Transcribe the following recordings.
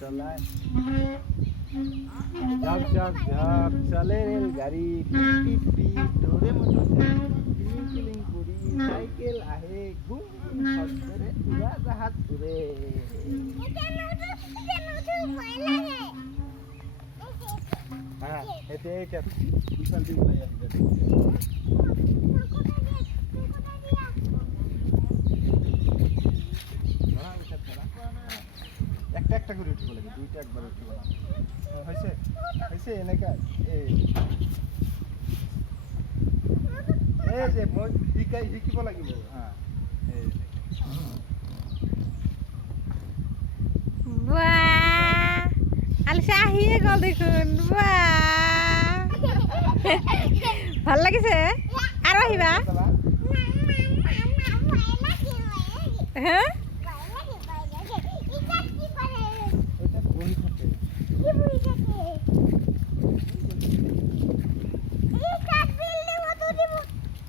চলায় ঝক ঝক ঝক চলে রেলগাড়ি পিপ পিপ পিপ ডোরে মতো কিলিং কিলিং করি সাইকেল আহে ঘুম ঘুম শব্দরে উড়াজাহাজ উড়ে হ্যাঁ এতে এটা বিশাল দিন হয়ে যাচ্ছে একটা একটা করে উঠে বলে দুইটা একবার উঠে বলা হয়েছে হয়েছে এনেকা এই যে মই শিকিব লাগিব হ্যাঁ বাহ আলিশা আহিয়ে গ'ল দেখোন বাহ ভাল লাগিছে আৰু আহিবা হ্যাঁ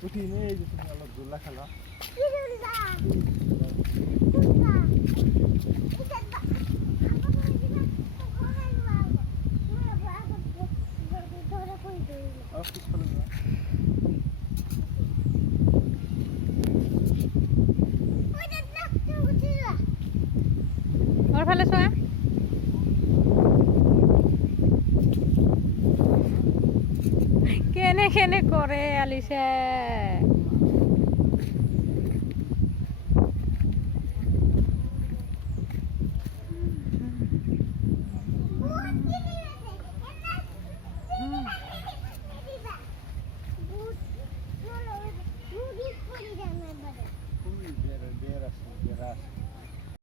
উঠি নেই যে তুমি অলপ দোলা খেলা ওৰ ফালে চোৱা কেনে কেনে কৰে আলিশা